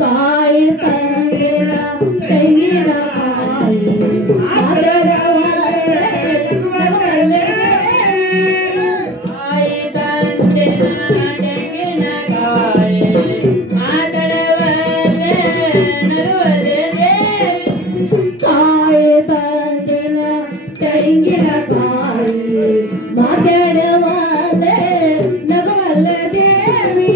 ಕಾಯಿ ತಂಗಿನ ತೆಂಗಿನ ಕಾಯಿ ಮಾತಾಡುವಲೆ ನಗುವಲ್ಲ ದೇವಿ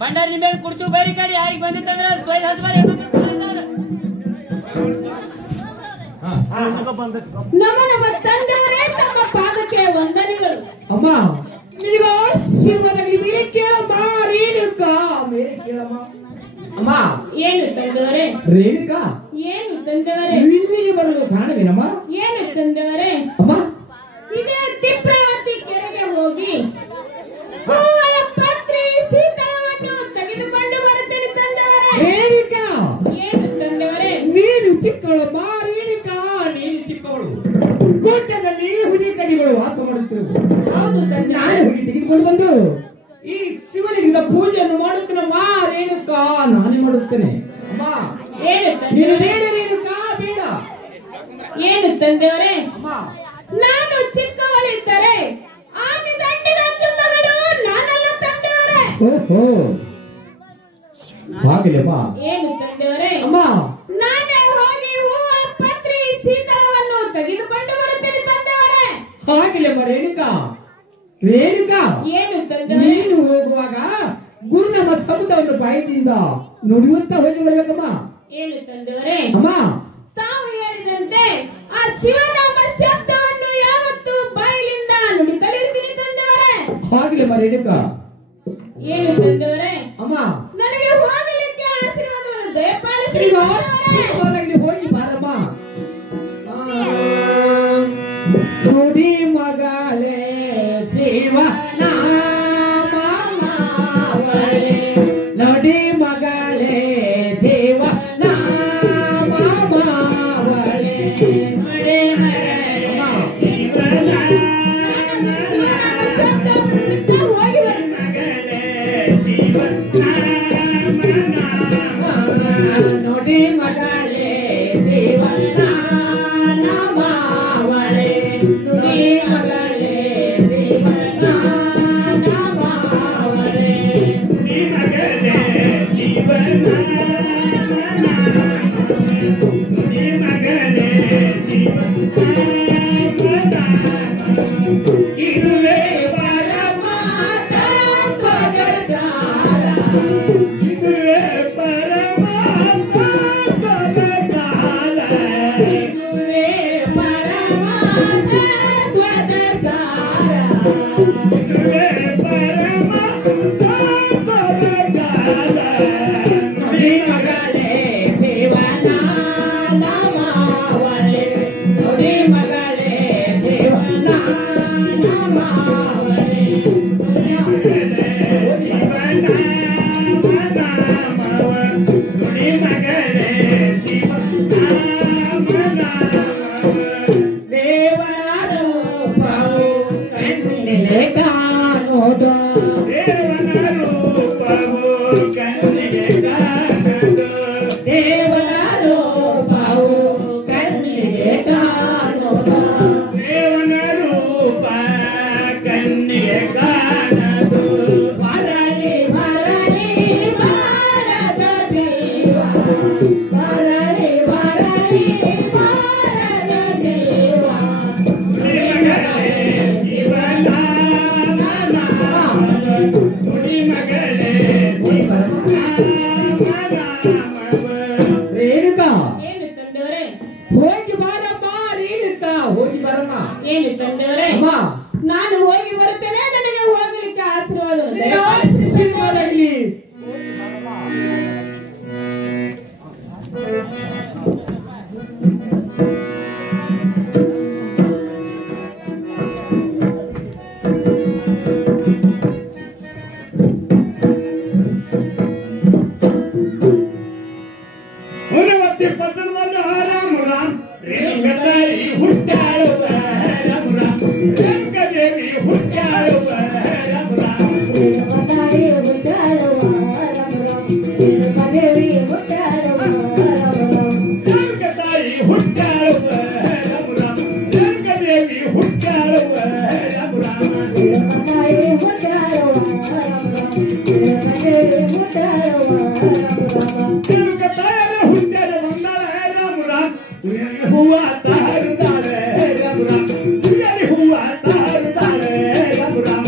भंडार निंबे कुर्चू बरी कड़ी यारी ಬಂದಿತ್ತಂದ್ರೆ ದ್ವೈತ ಹಸಬಾರಿ ನಮ್ಮ ನಮ್ಮ ತಂದೆಯವರೇ ತಮ್ಮ ಪಾದಕ್ಕೆ ವಂದನೆಗಳು. ಅಮ್ಮ ನಿನಗ ಆಶೀರ್ವಾದಗಳು ಮೇಲೆ ಕೇಳಮ್ಮ ರೇಣುಕಾ ಮೇಲೆ ಕೇಳಮ್ಮ. ಅಮ್ಮ ಏನು ತಂದೆಯವರೇ? ರೇಣುಕಾ ಏನು ತಂದೆಯವರೇ? ಇಲ್ಲಿಗೆ ಬರಲು ಕಾರಣವೇನಮ್ಮ? ಏನು ತಂದೆಯವರೇ? ಅಮ್ಮ ಇದೇ ತಿಪ್ರಾವತಿ ಕೆರೆಗೆ ಹೋಗಿ ಪತ್ರಿ ಸೀತಾವನ್ನು ತೆಗೆದುಕೊಂಡು ಬರುತ್ತೇನೆ ತಂದೆಯವರೇ. ರೇಣುಕಾ ಏನು ತಂದೆಯವರೇ? ನೀನು ಚಿಕ್ಕವಳಮ್ಮ ರೇಣುಕಾ, ನೀನು ಚಿಕ್ಕವಳು. ಕೋಟದಲ್ಲಿ ಹುಲಿಕಡಿಗಳು ವಾಸ ಮಾಡುತ್ತಿರುವುದು. ಹೌದು ತಂದೆ. ನಾನು ಹುಲಿ ತೆಗೆದುಕೊಂಡು ಬಂದು ಈ ಶಿವಲಿಂಗದ ಪೂಜೆಯನ್ನು ಮಾಡುತ್ತೇನಮ್ಮ ರೇಣುಕಾ, ನಾನೇ ಮಾಡುತ್ತೇನೆ. ಅಮ್ಮ ಏನು ನೀನು ತಂದೆ? ಬೇಡ ರೇಣುಕಾ, ಬೇಡ. ಏನು ತಂದೆಯವರೇ? ಅಮ್ಮ ನಾನು ಚಿಕ್ಕವಳಿದ್ದರೆ ಆನೆ ದಂಡಿಗಂಚು ಮಗಳು ನಾನಲ್ಲ ತಂದೆಯವರೇ. ಓಹೋ ಹಾಗಲ್ಲಮ್ಮ. ಏನು ತಂದೆಯವರೇ? ಅಮ್ಮ ನಾನೇ ಹೋಗಿ ಹೂವ ಪತ್ರಿ ಸೀತಾವನ್ನು ತೆಗೆದುಕೊಂಡು ಬರುತ್ತೇನೆ ತಂದೆಯವರೇ. ಹಾಗಿಲ್ಲಮ್ಮ ರೇಣುಕಾ. ರೇಣುಕಾ ಏನು ತಂದೆಯವರೇ? ನೀನು ಹೋಗುವಾಗ ಗುರು ನಮ್ಮ ಶಬ್ದವನ್ನು ಬಾಯಿಯಿಂದ ನುಡಿಯುತ್ತಾ ಹೋಗಿ ಬರ್ಬೇಕಮ್ಮ. ಏನು ತಂದೆಯವರೇ? ಅಮ್ಮ ತಾವು ಹೇಳಿದಂತೆ ಶಿವನಾಮ ಶಬ್ದವನ್ನು ಯಾವತ್ತು ಬಾಯಿಲಿಂದ ನುಡಿತಲಿರ್ತೀನಿ ತಂದವರೇ. ಆಗ್ಲಿ ರೇಣುಕಾ. ಏನು ತಂದವರೇ? ಅಮ್ಮ ನನಗೆ ಹೋಗಲಿಕ್ಕೆ ಆಶೀರ್ವಾದವನ್ನು ದಯಪಾಲಿಸಿ. ಹೋಗಿ ಬಾರಮ್ಮ. ನುಡಿ ಮಗಳೇ ಶಿವನ ನುಡಿ ಮಗಳೇ ಶಿವನ ನುಡಿ ಮಗಳೇ ಶಿವನ ನಮಾವಳೆ ನುಡಿ ಮಗಳೇ ಶಿವನ ನಮಾವಳೆ ನುಡಿ ಮಗಳೇ ಶಿವನ ನುಡಿ ಮಗಳೇ ಶಿವನ ಇರುವೆ ಪರಮಾತ ತ್ವದ ಸಾರ ಇರುವೆ ಪರಮಾತ ತ್ವದ ಕಾಲ ಇರುವೆ ಪರಮಾತ ತ್ವದ ಸಾರ ಇರುವೆ ಪರಮಾತ ತ್ವದ ಕಾಲ ನುಡಿ ಮಗಳೇ ಶಿವನ ನಮಾವಳೆ ನುಡಿ ಮಗಳೇ ಶಿವನ ನಮಾವಳೆ ನುಡಿ ಮಗಳೇ ಶಿವನ ನುಡಿ ಮಗಳೇ ಶಿವನ ದೇವರ ರೂಪವು ಕಣ್ಣಿಗೆ ಕಾಣುವುದು ದೇವರ ರೂಪವು ಕಣ್ಣಿಗೆ ಕಾಣುವುದು ದೇವರ ರೂಪವು ಕಣ್ಣಿಗೆ ಕಾಣುವುದು ದೇವರ ರೂಪ ಕಣ್ಣಿಗೆ ಕಾಣುವುದು ಮರಳಿ ಮರಳಿ ಬಾರದ ದೇವ ಮರಳಿ ಮರಳಿ ಬಾರದ ದೇವ ನುಡಿ ಮಗಳೇ ಶಿವನ ನುಡಿ ಮಗಳೇ ರೇಣುಕಾ. ಏನು ತಂದವರೇ? ಹೋಗಿ ಬಾರಮ್ಮ ರೇಣುಕಾ. ಹೋಗಿ ಬರಮ್ಮ. ಏನು ತಂದವರೇ? ಅಮ್ಮ ನಾನು ಹೋಗಿ ಬರುತ್ತೇನೆ. ನನಗೆ ಹೋಗಲಿಕ್ಕೆ ಆಶೀರ್ವಾದವನ್ನು ನಿನಗೆ ದಯಪಾಲಿಸಿ. ಆಶೀರ್ವಾದವಾಗಲಿ. ಹುನವತ್ತಿ ಪಟ್ಟಣದಲ್ಲಿ ರಾಮರಾಮ್ ರೇಣುಕತಾಯಿ ಹುಟ್ಟಾಳುವ ರಾಮರಾಮ್ ರೇಣುಕದೇವಿ ಹುಟ್ಟಾಳುವ ರಾಮರಾಮ್ ರೇಣುಕತಾಯಿ ಹುಟ್ಟಾಳುವ ರಾಮರಾಮ್ ರೇಣುಕದೇವಿ ಹುಟ್ಟಾಳುವ ರಾಮರಾಮ್ ರೇಣುಕತಾಯಿ ಹುಟ್ಟಾಳುವ ರಾಮರಾಮ್ ರೇಣುಕದೇವಿ ಹುಟ್ಟಾಳುವ ರಾಮರಾಮ್ ರೇಣುಕತಾಯಿ ಹುಟ್ಟಾಳುವ ರಾಮರಾಮ್ ರೇಣುಕದೇವಿ ಹುಟ್ಟಾಳುವ ರಾಮರಾಮ್ ರೇಣುಕತಾಯರ ಹುಟ್ಟಾಳ ಬಂದಾಳ ರಾಮರಾಮ್ ಹೂವ ತಾರುತ್ತಾಳೆ ರಾಮರಾಮ್ ಹೂವ ತಾರುತ್ತಾಳೆ ರಾಮರಾಮ್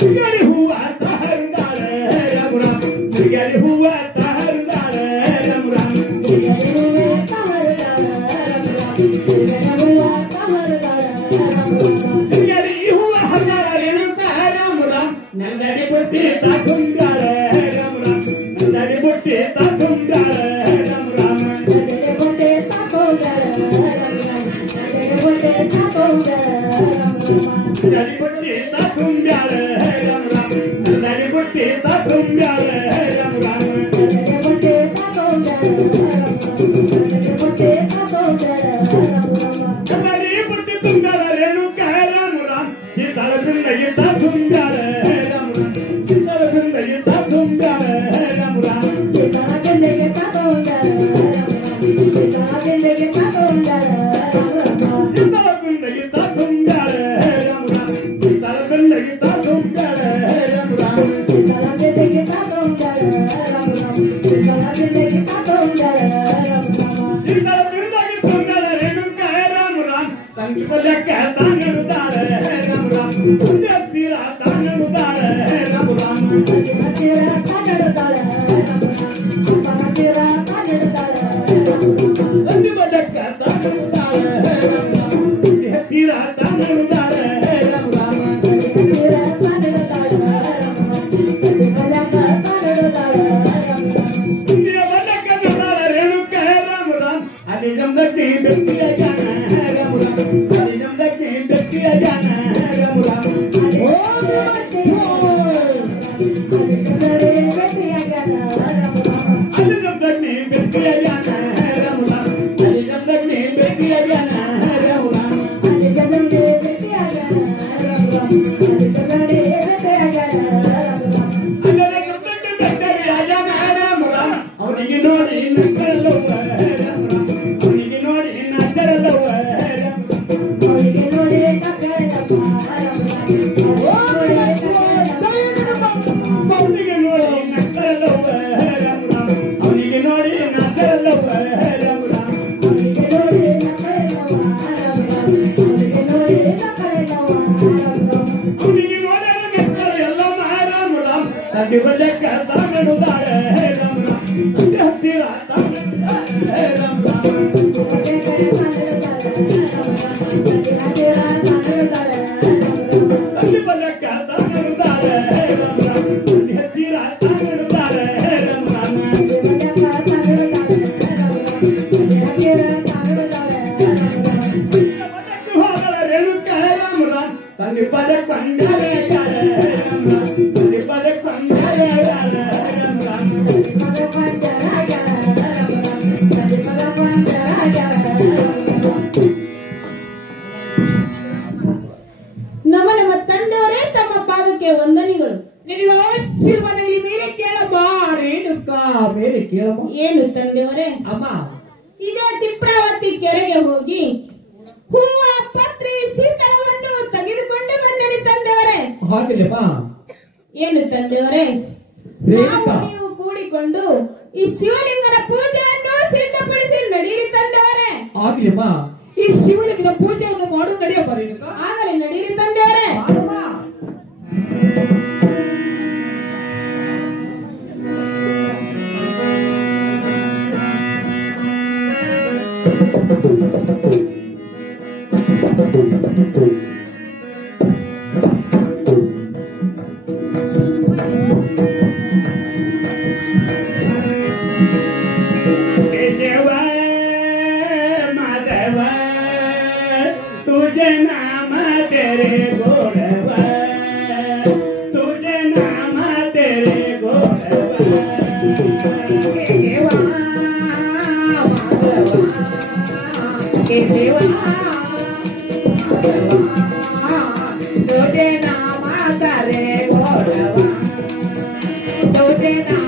ಹುಗಳಿ ಹೂವ ತಾರುತ್ತಾಳೆ ರಾಮರಾಮ್ ಹುಗಳಿ ಹೂವ ತಾರುತ್ತಾಳೆ ರಾಮರಾಮ್ ಹುಗಳಿ ಹೂವ ಹತ್ತಾಳ ರೇಣುಕಾ ರಾಮರಾಮ್ ನಂದಡಿ ಬುಟ್ಟಿ ತಾಕುಂಗಾಳೆ ರಾಮರಾಮ್ ನಂದಡಿ ಬುಟ್ಟಿ ತಾಕುಂಗಾಳೆ ರಾಮರಾಮ್ ನಂದಡಿ ಬುಟ್ಟಿ ತಾಕುಂಗಾಳೆ ರಾಮರಾಮ್ ನಂದಡಿ ಬುಟ್ಟಿ ತಾಕುಂಗಾಳೆ ರಾಮರಾಮ್ ನಂದಡಿ ಬುಟ್ಟಿ ತುಂಗಾಳ ರೇಣುಕಾ ರಾಮರಾಮ್ ಸೀತಾಳ ಬಿಂದಗಿ ತಾಕುಂಗಾಳೆ ರಾಮರಾಮ್ ಸೀತಾಳ ಬಿಂದಗಿ ತಾಕುಂಗಾಳೆ ರಾಮರಾಮ್ ಸೀತಾಳ ಬಿಂದಗಿ ತಾಕುಂಗಾಳೆ ರಾಮರಾಮ್ ಸೀತಾಳ ಬಿಂದಗಿ ತಾಕುಂಗಾಳೆ ರಾಮರಾಮ್ ಸೀತಾಳ ಬಿಂದಗಿ ತುಂಗಾಳ ರೇಣುಕಾ ರಾಮರಾಮ್ ತಂಗಿ ಬಲ್ಯಕ್ಕ ತಾಂಗಡುತ್ತಾಳೆ ರಾಮರಾಮ್ ಪುಣ್ಯ ತೀರ ತಾಂಗಡುತ್ತಾಳೆ ರಾಮರಾಮ್ ಅವನಿಗೆ ನೋಡಿ ನಕ್ಕರಲ್ಲವ್ವ ರಾಮ ರಾಮ ಅವನಿಗೆ ನೋಡಿ ನಕ್ಕರಲ್ಲವ್ವ ಅವನಿಗೆ ನೋಡಿ ನಕ್ಕರಲ್ಲವ್ವ ಅವನಿಗೆ ನೋಡಿ ನಕ್ಕರಲ್ಲವ್ವ ರಾಮ ರಾಮ ಅವನಿಗೆ ನೋಡಿ ನಕ್ಕರಲ್ಲವ್ವ ರಾಮ ರಾಮ ಅವನಿಗೆ ನೋಡಿ ನಕ್ಕರಲ್ಲವ್ವ ಅವನಿಗೆ ನೋಡಿ ನಕ್ಕರಲ್ಲವ್ವ ಅವನಿಗೆ ನೋಡಲು ನಕ್ಕರ ಎಲ್ಲ ರಾಮ ರಾಮ ತಂದೆ ಬಲ್ಲಕ್ಕ ತಾಗಡುತ್ತಾಳೆ ರಾಮ ರಾಮ ತಂದೆ ಹತ್ತಿರ ತಾಗಡುತ್ತಾಳೆ ರಾಮ ರಾಮ ತಂದೆ ಬಲ್ಲಕ್ಕ ತಾಗಡುತ್ತಾಳೆ ರಾಮ ರಾಮ ತಂದೆ ಹತ್ತಿರ ತಾಗಡುತ್ತಾಳೆ ರಾಮ ರಾಮ ಪದಕ್ಕೆ ಹೋಗಲ ರೇಣುಕ ರಾಮ ರಾಮ ತಂದೆ ಪದ ಕೊಂಡರೆ ರಾಮ ರಾಮ ತಂದೆ ಪದ ಕೊಂಡರೆ ರಾಮ ರಾಮ ನಮ್ಮ ನಮ್ಮ ತಂದೆಯವರೇ ತಮ್ಮ ಪಾದಕ್ಕೆ ವಂದನೆಗಳು. ನಿನಗೆ ಆಶೀರ್ವಾದಗಳ ಮೇಲೆ ಕೇಳಮ್ಮ ರೇಣುಕ ಮೇಲೆ ಕೇಳಮ್ಮ. ಏನು ತಂದೆಯವರೇ? ಅಮ್ಮ ಇದೇ ತಿಪ್ರಾವತಿ ಕೆರೆಗೆ ಹೋಗಿ ಹೂವ ಪತ್ರಿ ಶೀತಳವನ್ನು ತೆಗೆದುಕೊಂಡು ಬಂದೆನು ತಂದೆಯವರೇ. ಹಾಗಿಲ್ಲಮ್ಮ. ಏನು ತಂದೆಯವರೇ? ರೇಣುಕ ನಾವು ನೀವು ಕೂಡಿಕೊಂಡು ಈ ಶಿವಲಿಂಗನ ಪೂಜೆಯನ್ನು ಸಿದ್ಧಪಡಿಸಿ ನಡೆಯಿರಿ ತಂದೆಯವರೇ. ಆಗಿಲ್ಲಮ್ಮ. ಈ ಶಿವಲಿಂಗನ ಪೂಜೆಯನ್ನು ಮಾಡು ನಡೆಯಪ್ಪ ರೇಣುಕ. ಆಗಲೇ ನಡೆಯಿರಿ ತಂದೆಯವರೇ. ಮಾಡಮ್ಮ. केशव माधव तुझे नाम तेरे गोड़व तुझे नाम तेरे गोड़व केशवा माधवा केशवा माधवा तुझे नाम तेरे गोड़वा तुझे नाम